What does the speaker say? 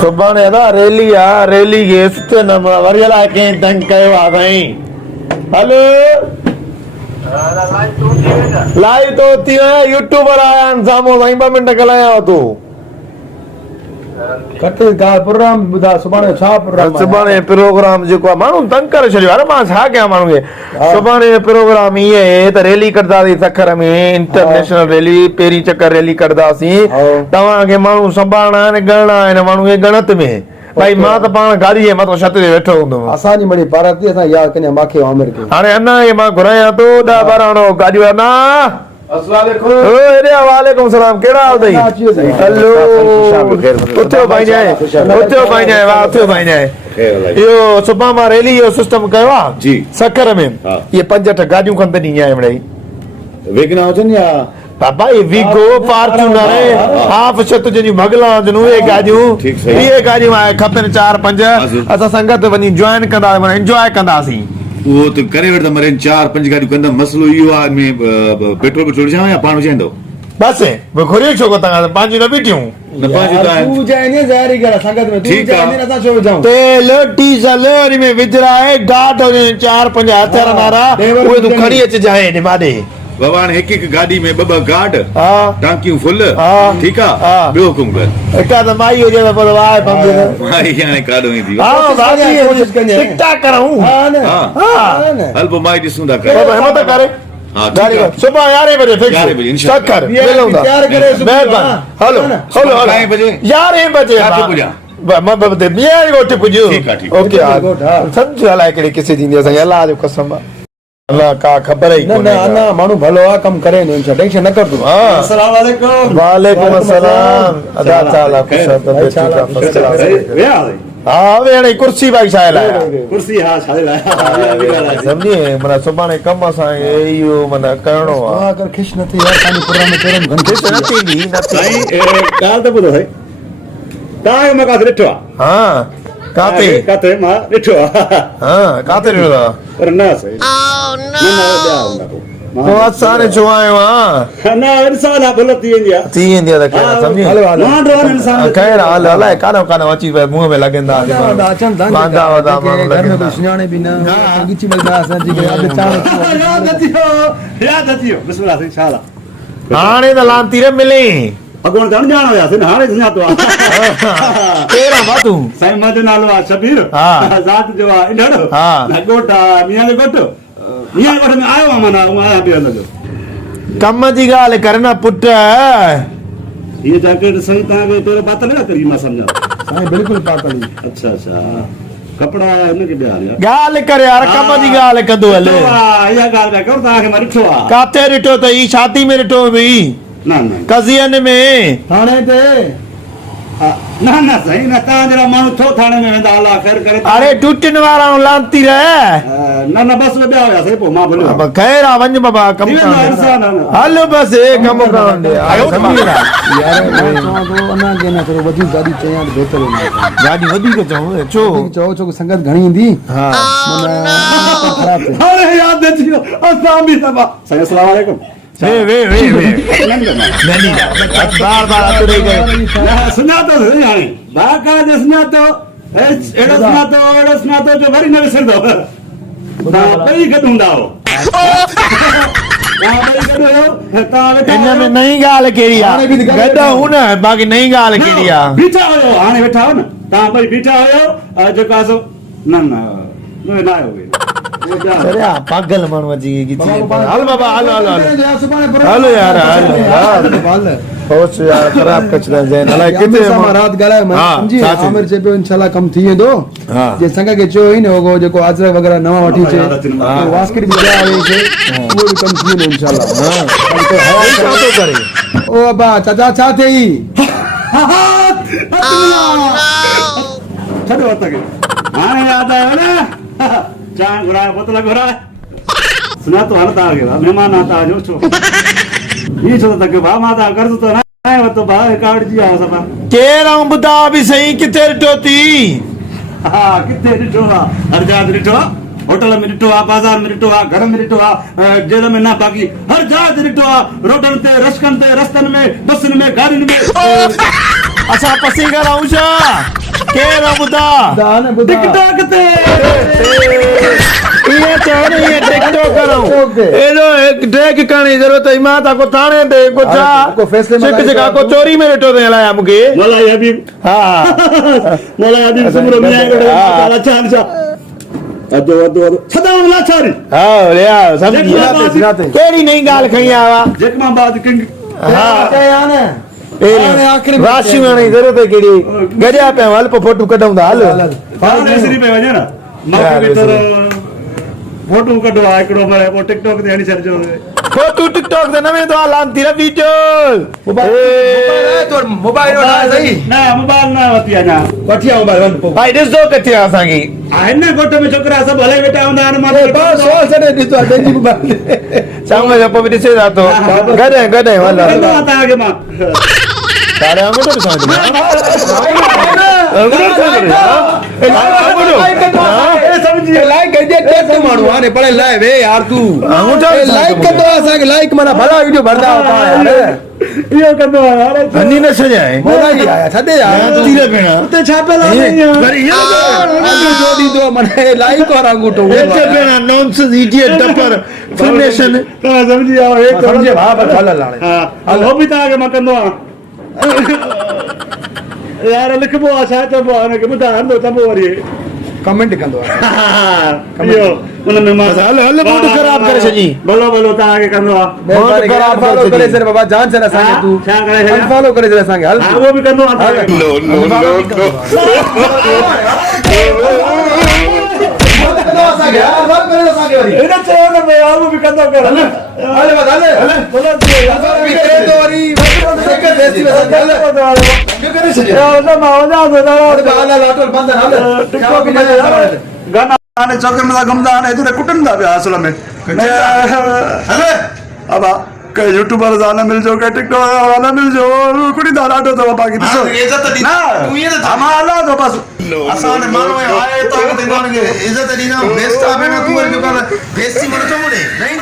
सुभाणे ना रैली आहे रैली खे सुठे नमूने वरियल आहे कंहिं तंग कयो आहे साईं हलो लाइव तो थी यूट्यूबर आया आहिनि साम्हूं साईं 2 मिंट ॻाल्हायांव तूं कटे गा प्रोग्राम बुधा सुभाणे छा प्रोग्राम सुभाणे प्रोग्राम जेको आहे माण्हू तंग करे छॾियो अरे मां छा कयां माण्हू खे सुभाणे प्रोग्राम ईअं आहे त रैली कढंदासीं सखर में इंटरनेशनल रैली पहिरीं चकर रैली कढंदासीं तव्हांखे माण्हू संभालणा आहिनि ॻणणा आहिनि माण्हू खे गणत में भाई मां त पाण गाॾी जे मथां छत ते वेठो हूंदुमि असांजी मड़ी भारत असां यादि कन्या मांखे आमिर खे हाणे अञा मां घुरायां थो 10-12 गाॾियूं अञा वालेकुम सलाम केड़ा हाल अथई हेलो उथियो भाई जाए वाह उथियो भाई जाए इहो सुबह मां रैली जो सिस्टम कयो आहे जी सखर में ये 5-8 गाॾियूं खनि त ॾींहं आहे मिड़ई वेगना हुजनि या बाबा ये वीगो फॉर्च्यूनर हाफ छत जी भगला हुजनि उहे गाॾियूं इहे गाॾियूं आहे खपनि 4-5 असां संगत वञी जॉइन कंदा एंजॉय कंदासीं वो तो करे वठंदम मरे 4-5 गाॾियूं कंदम मसलो इहो आहे में पेट्रोल विझां या पाण विझाईंदो बस घुरियो छो को तव्हां पंहिंजूं न बीठियूं न पंहिंजूं तू जाने ज़ाहिरी कर संगत में तू जाने असां छो विझाऊं तेल डीज़ल में विझराए गाॾ 4-5 हथियार वारा उहे तूं खणी अच जाए माॾे बाबा हिकु गाॾी में 2 गाॾ टांकियूं फुल ठीकु आहे ॿियो हुकुम कर हिकु त माई हुजे त पोइ वाह पंहिंजो माई हाणे काॾो ईंदी टिक टाक करऊं हल पोइ माई ॾिसूं था हिम्मत करे सुबह 11 बजे फिक्स 11 बजे सखर तैयार करे हलो 11 बजे 11 बजे ओके सम्झ हलाए कहिड़ी किसे थींदी असांखे अलाह जो कसम अल्लाह का ख़बर ई कोन्हे अना माण्हू भलो आहे कम करे न टेंशन न कर तू अस्सलाम वालेकुम वालेकुम अस्सलाम अदा ताला हाँ वेणे कुर्सी भाई छा लाया कुर्सी हा छा लाया समझी माना सुभाणे कम असां इहो माना करणो आहे अगर खिश न थी यार पानी प्रोग्राम में तेरम घंटे न थींदी साईं ॻाल्हि त ॿुधो साईं तव्हांखे मां काथे ॾिठो आहे हाँ काथे मां ॾिठो आहे हाँ काथे ॾिठो आहे पर न साईं तो असां छो आयो आहे न इंसान आहे भुल थी वेंदी आहे त ख़ैर सम्झी ख़ैर हाल हलाए कानो अची पे मुंह में लॻंदा अचन था बांधा वदा घर में कोई सुञाणे बि न गिची मिलदा असां जी अध याद अचियो बिस्मिल्लाह साईं छा हाल हाणे त लांती रे मिले भॻवान त अणॼाण हुयासीं हाणे सुञातो आहे केरु आहे तूं साईं मुंहिंजो नालो आहे शबीर ज़ात जो आहे इंडड़ घोट आहे मियां जो घोट मियां घोट में आयो आहे माना आया बि हलंदो कम जी ॻाल्हि कर न पुट ये जैकेट सही तव्हांखे पहिरियों पातल आहे करी मां सम्झां साईं बिल्कुल पातल अच्छा कपड़ा हिनखे ॿिया ॻाल्हि कर यार कम जी ॻाल्हि कंदो हले इहा ॻाल्हि पिया करो तव्हांखे मां ॾिठो आहे काथे ॾिठो अथई शादी में ॾिठो हुई न कज़ियन में थाणे ते न साईं न तव्हां जहिड़ा माण्हू छो थाणे में वेंदा अलाह ख़ैर करे अरे टूटिन वारा लांती रहे न बस ॿिया हुयासीं पोइ मां भुलियो ख़ैर आहे वञ बाबा कम हल बस कम करण दे सम्झी ना यार अना के न थोरो वधीक गाॾी चयां त बेहतर गाॾी वधीक चऊं छो छो संगत घणी ईंदी हा ख़राब थिए हाणे यादि अची वियो असां बि सभा साईं अस्सलाम वालेकुम वे बार अतरे गए सुञातो हाणे बाक़ाइदे सुञातो अहिड़ो सुञातो जो वरी न विसरंदो ॿई गॾु हूंदा हो इन में नई ॻाल्हि कहिड़ी आहे गॾु हूं न बाक़ी नई ॻाल्हि कहिड़ी आहे बीठा हुयो हाणे वेठा हो न तव्हां ॿई बीठा हुयो जेको आहे सो न आयो अरे पागल माण्हू अची हल बाबा हलो हलो यार होश यार खराब कचरा जैन अलाए किथे रात ॻाल्हायो मां समझी आमिर चए पियो इंशाल्लाह कम थी वेंदो जे संग के चयो ई न हो जेको अजरक वगैरह नवा वठी चे वास्किट भी ॾिया हुई चे उहो भी कम थी वेंदो इंशाल्लाह तो हवा छा करे ओ बाबा चाचा छा थई छॾो हथ खे हाणे यादि आयो न चांहि घुराए बोतल घुराए सुञातो हाणे तव्हांखे महिमान आहे तव्हांजो छो हीअ छो त भाउ मां तव्हां कर्ज़ तो न आहे वरितो भाउ रिकॉर्ड जी आहे सभा केरु ॿुधा बि सही किथे ॾिठो थी हा किथे ॾिठो आहे हर जॻह ॾिठो आहे होटल में ॾिठो आहे बाज़ार में ॾिठो आहे घर में ॾिठो आहे जेल में न बाक़ी हर जॻह ते ॾिठो आहे रोडनि ते रस्कनि ते रस्तनि में बसनि में गाॾियुनि में असां पसी कराऊं छा चवां ॿुधा दान बुदा टिकटॉक ते ये चवण ये टिकटॉक करो TikTok ते। ए जो एक ट्रैक करने की जरूरत है मां ता को थाने ते को अरे, छा को फैसले में सिक लाई जगह तो को चोरी में वेठो ते हलाया मूंखे मला हबीब हां मला हबीब सुमरो मिया अच्छा अच्छा अदो सदाम लाचारी हां ले आ समझी जिनाते, जिनाते। केड़ी नई गाल खई आवा जकमाबाद किंग हां याने हाणे आख़िरी में राशि में नहीं जरूरत है केड़ी गजा पे हल फोटो कढूं दा हल फाल एसरी पे वञे न मां यार, के तर फोटो कढो आ हिकिड़ो मरे पोइ टिकटॉक ते हणी छॾिजो फोटो टिकटॉक ते नवे तो लान थी वीडियो तो मोबाइल वठा सही न मोबाइल न वती अञा वठी मोबाइल वन पो भाई ॾिसो किथे आहे असांजी आहिनि न ॻोठ में छोकिरा सभु हले वेठा हूंदा आहिनि मां बस सो सडे ॾिसो पंहिंजी मोबाइल शाम जो पोइ बि ॾिसे था तो गॾे गॾे हल कंदो आहियां तव्हांखे मां साढ़े अंगूठो ॾिसां लाइक कजे टेक माण्हू हाणे पढ़े लाइ वे यार तू अंगूठो लाइक कंदो असांखे लाइक माना भला वीडियो भरदा होता यार इहो कंदो आहियां हाणे हनी न छॾाए मजा ही आया छॾे यार तीर भेणा उते छापियल आहे जोड़ी दो मने लाइक और अंगूठो एचे भेणा नॉनसेंस इडियट डपर फिनेशन तव्हां सम्झी विया हे समझे भाउ बस हल हाणे हा हो बि तव्हांखे मां कंदो आहियां यार लिखबो आहे छा चइबो आहे हुनखे ॿुधाए हलंदो त पोइ वरी कमेंट कंदो इहो हुनमें मां हल हल मूड ख़राब करे छॾी भलो भलो तव्हांखे कंदो आहे मैं खराब फॉलो कर करे छॾी। सर बाबा जान सर असांखे तू छा करे छॾियां? अनफॉलो करे सर असांखे हल हा उहो बि कंदो आहे हिन चयो न भई उहो बि कंदो कर हल हल बस हल भलो बि करे तो वरी सेकंड बेस्ट में हल क्यों करे छे गाना लाटो बंद हल टिकटॉक भी न गाना हाणे चौक में घुमंदा हाणे हेॾो कुटंदा पिया असल में हले अब कई यूट्यूबर गाना मिलजो कई टिकटॉक गाना मिलजो कुटंदा ॾाढो अथव बाक़ी ॾिसो इज्जत दी तू ये हा मां हलां थो बसि असां ने मानो आए तो ते मानो इज्जत दी ना बेस्ट आ में तू वरी जो कर बेइज्जती मन तो मुड़े नहीं